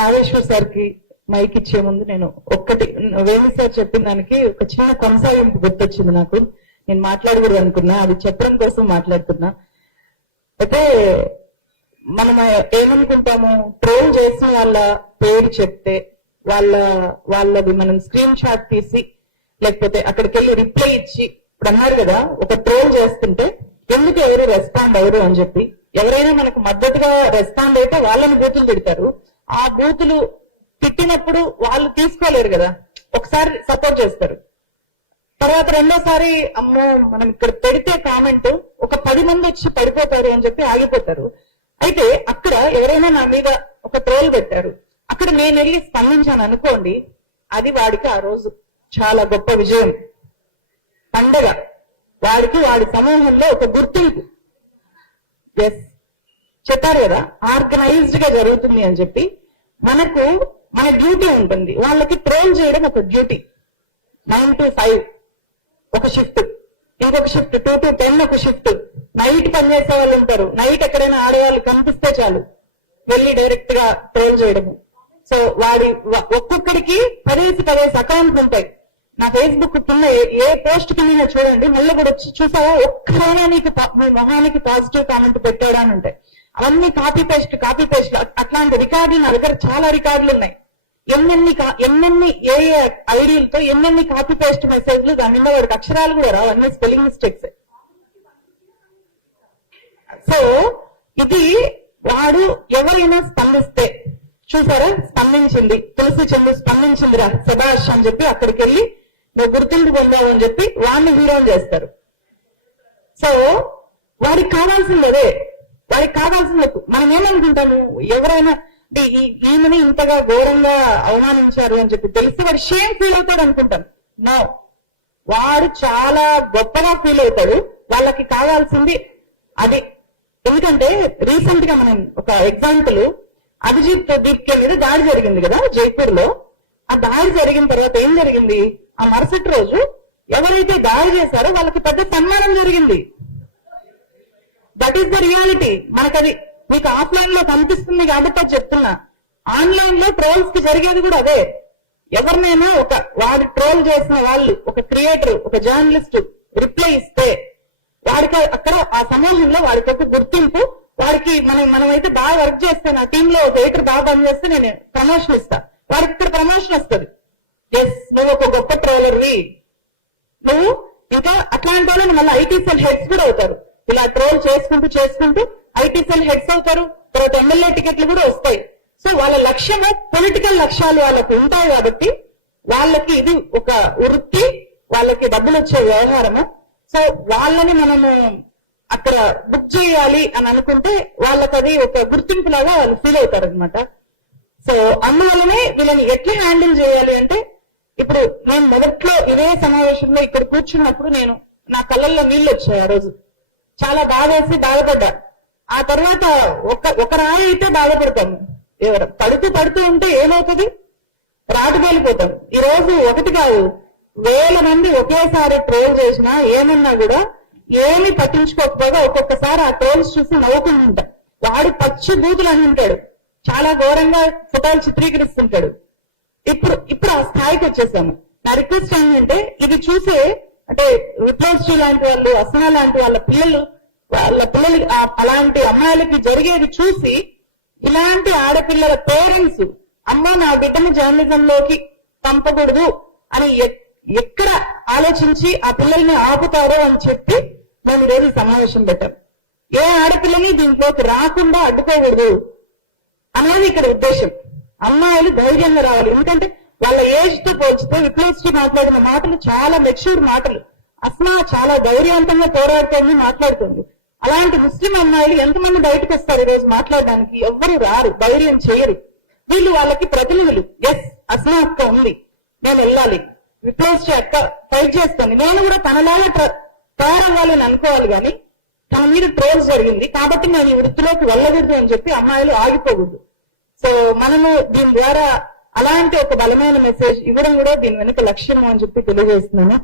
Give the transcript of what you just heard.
Nageshwar sir కి mic ఇచ్చే ముందు నేను ఒక్కటి వేణు సార్ చెప్పిన దానికి ఒక చిన్న కొనసాగింపు గుర్తొచ్చింది నాకు. నేను మాట్లాడకూడదు అనుకున్నా, అది చెప్పడం కోసం మాట్లాడుతున్నా. అయితే మనం ఏమనుకుంటాము, ట్రోల్ చేసిన వాళ్ళ పేరు చెప్తే వాళ్ళది మనం స్క్రీన్ షాట్ తీసి లేకపోతే అక్కడికి వెళ్ళి రిప్లై ఇచ్చి, ఇప్పుడు అన్నారు కదా ఒక ట్రోల్ చేస్తుంటే ఎందుకు ఎవరు రెస్పాండ్ అవ్వరు అని చెప్పి, ఎవరైనా మనకు మద్దతుగా రెస్పాండ్ అయితే వాళ్ళని బూతులు తిడతారు. ఆ బూతులు తిట్టినప్పుడు వాళ్ళు తీసుకోలేరు కదా, ఒకసారి సపోర్ట్ చేస్తారు, తర్వాత రెండోసారి అమ్మో మనం ఇక్కడ పెడితే కామెంట్ ఒక 10 మంది వచ్చి పడిపోతారు అని చెప్పి ఆగిపోతారు. అయితే అక్కడ ఎవరైనా నా మీద ఒక ట్రోల్ పెట్టారు, అక్కడ నేను వెళ్ళి స్పందించాను అనుకోండి, అది వాడికి ఆ రోజు చాలా గొప్ప విజయం, పండగ, వాడికి వాడి సమూహంలో ఒక గుర్తింపు. ఎస్ చెప్పారు కదా, ఆర్గనైజ్డ్ గా జరుగుతుంది అని చెప్పి. మన డ్యూటీ ఉంటుంది, వాళ్ళకి ట్రోల్ చేయడం ఒక డ్యూటీ. 9 to 5 ఒక షిఫ్ట్, ఇంకొక షిఫ్ట్ 2 to 10 ఒక షిఫ్ట్. నైట్ పనిచేసే వాళ్ళు ఉంటారు, నైట్ ఎక్కడైనా ఆడేవాళ్ళు కనిపిస్తే చాలు వెళ్ళి డైరెక్ట్ గా ట్రోల్ చేయడము. సో ఒక్కొక్కడికి 10 అకౌంట్లు ఉంటాయి. నా ఫేస్బుక్ కింద ఏ పోస్ట్ కింద చూడండి, మళ్ళీ కూడా వచ్చి చూసావా ఒక్కరైనా నీకు మీ మొహానికి పాజిటివ్ కామెంట్ పెట్టాడా అని ఉంటాయి. అవన్నీ కాపీ పేస్ట్ అట్లాంటి రికార్డులు నా దగ్గర చాలా రికార్డులు ఉన్నాయి. ఎన్నెన్ని ఏ ఐడీలతో ఎన్నెన్ని కాపీ పేస్ట్ మెసేజ్లు, దాని మీద వాడికి అక్షరాలు కూడా రావు, అన్ని స్పెల్లింగ్ మిస్టేక్స్. సో ఇది వాడు ఎవరైనా స్పందిస్తే, చూసారా స్పందించింది తులసి చందు స్పందించిందిరా సభాష్ అని చెప్పి అక్కడికి వెళ్ళి నువ్వు గుర్తింపు పొందావు అని చెప్పి వాడిని హీరోని చేస్తారు. సో వాడికి కావాల్సింది అదే, వాడికి కావాల్సింది. మనం ఏమనుకుంటాము, ఎవరైనా ఈమెని ఇంతగా ఘోరంగా అవమానించారు అని చెప్పి తెలిసి వాడు షేమ్ ఫీల్ అవుతాడు అనుకుంటాను. నో, వాడు చాలా గొప్పగా ఫీల్ అవుతాడు. వాళ్ళకి కావాల్సింది అది. ఎందుకంటే రీసెంట్ గా మనం ఒక ఎగ్జాంపుల్, అభిజిత్ దీప్కే మీద దాడి జరిగింది కదా జైపూర్ లో. ఆ దాడి జరిగిన తర్వాత ఏం జరిగింది, ఆ మరుసటి రోజు ఎవరైతే దాడి చేశారో వాళ్ళకి పెద్ద సన్మానం జరిగింది. That is the reality. మనకది మీకు ఆఫ్లైన్ లో కనిపిస్తుంది కాబట్టి చెప్తున్నా. ఆన్లైన్ లో ట్రోల్స్ కి జరిగేది కూడా అదే. ఎవరినైనా వాడి ట్రోల్ చేసిన వాళ్ళు, ఒక క్రియేటర్, ఒక జర్నలిస్ట్ రిప్లై ఇస్తే వాడికి అక్కడ ఆ సమూహంలో వాడికి ఒక గుర్తింపు, వాడికి మనమైతే బాగా వర్క్ చేస్తే, నా టీమ్ లో ఒక ఎడిటర్ బాగా పనిచేస్తే నేను ప్రమోషన్ ఇస్తా, వాడికి ఇక్కడ ప్రమోషన్ వస్తుంది. ఎస్ నువ్వు ఒక గొప్ప ట్రోలర్వి నువ్వు. ఇంకా అట్లాంటి వాళ్ళని మళ్ళీ ఐటీ సెల్ హెడ్స్ కూడా అవుతారు. ఇలా ట్రోల్ చేసుకుంటూ ఐటీ సెల్ హెడ్స్ అవుతారు, తర్వాత ఎమ్మెల్యే టికెట్లు కూడా వస్తాయి. సో వాళ్ళ లక్ష్యము పొలిటికల్ లక్ష్యాలు వాళ్ళకి ఉంటాయి కాబట్టి వాళ్ళకి ఇది ఒక వృత్తి, వాళ్ళకి డబ్బులు వచ్చే వ్యవహారము. సో వాళ్ళని మనము అక్కడ బుక్ చేయాలి అని అనుకుంటే వాళ్ళకి అది ఒక గుర్తింపు లాగా వాళ్ళు ఫీల్ అవుతారు అనమాట. సో అందువల్లనే వీళ్ళని ఎట్లా హ్యాండిల్ చేయాలి అంటే, ఇప్పుడు నేను మొదట్లో ఇదే సమావేశంలో ఇక్కడ కూర్చున్నప్పుడు నా కళ్ళల్లో నీళ్లు వచ్చాయి. ఆ రోజు చాలా బాధపడ్డా. ఆ తర్వాత ఒక రాయి అయితే బాధపడతాము, ఎవరు పడుతూ ఉంటే ఏమవుతుంది, రాటు పేలిపోతాం. ఈ రోజు ఒకటి కాదు 1000 మంది ఒకేసారి ట్రోల్ చేసినా ఏమన్నా కూడా ఏమి పట్టించుకోకపోగా ఒక్కొక్కసారి ఆ ట్రోల్స్ చూసి నవ్వుకుంటుంటాం. వాడు పచ్చి బూతులు అని ఉంటాడు, చాలా ఘోరంగా ఫోటోలు చిత్రీకరిస్తుంటాడు. ఇప్పుడు ఆ స్థాయికి వచ్చేసాము. నా రిక్వెస్ట్ ఏంటంటే, ఇది చూసే అంటే విప్లవశ్రీ లాంటి వాళ్ళు, అసనా లాంటి వాళ్ళ పిల్లలు అలాంటి అమ్మాయిలకి జరిగేది చూసి ఇలాంటి ఆడపిల్లల పేరెంట్స్ అమ్మ నా బిడ్డను జర్నలిజంలోకి పంపకూడదు అని ఎక్కడ ఆలోచించి ఆ పిల్లల్ని ఆపుతారో అని చెప్పి మేము ఈరోజు సమావేశం పెట్టాం. ఏ ఆడపిల్లని దీంట్లోకి రాకుండా అడ్డుకోకూడదు అనేది ఇక్కడ ఉద్దేశం. అమ్మాయిలు ధైర్యంగా రావాలి. ఎందుకంటే వాళ్ళ ఏజ్ తో పోల్చితే విప్లవశ్రీ మాట్లాడిన మాటలు చాలా మెచ్యూర్ మాటలు. అస్మా చాలా ధైర్యవంతంగా పోరాడుతోంది, మాట్లాడుతుంది. అలాంటి ముస్లిం అమ్మాయిలు ఎంతమంది బయటకు వస్తారు ఈరోజు మాట్లాడడానికి? ఎవ్వరు రారు, ధైర్యం చేయరు. వీళ్ళు వాళ్ళకి ప్రతినిధులు. ఎస్ అస్మా అక్క ఉంది, నేను వెళ్ళాలి, విప్లవశ్రీ అక్క ఫైట్ చేస్తుంది, నేను కూడా తనలాగా తయారవ్వాలి అని అనుకోవాలి. కానీ తన మీద ట్రోల్స్ జరిగింది కాబట్టి నేను ఈ వృత్తిలోకి వెళ్ళకూడదు అని చెప్పి అమ్మాయిలు ఆగిపోకూడదు. సో మనము దీని ద్వారా అలాంటి ఒక బలమైన మెసేజ్ ఇవ్వడం కూడా దీని వెనుక లక్ష్యము అని చెప్పి తెలియజేస్తున్నాను.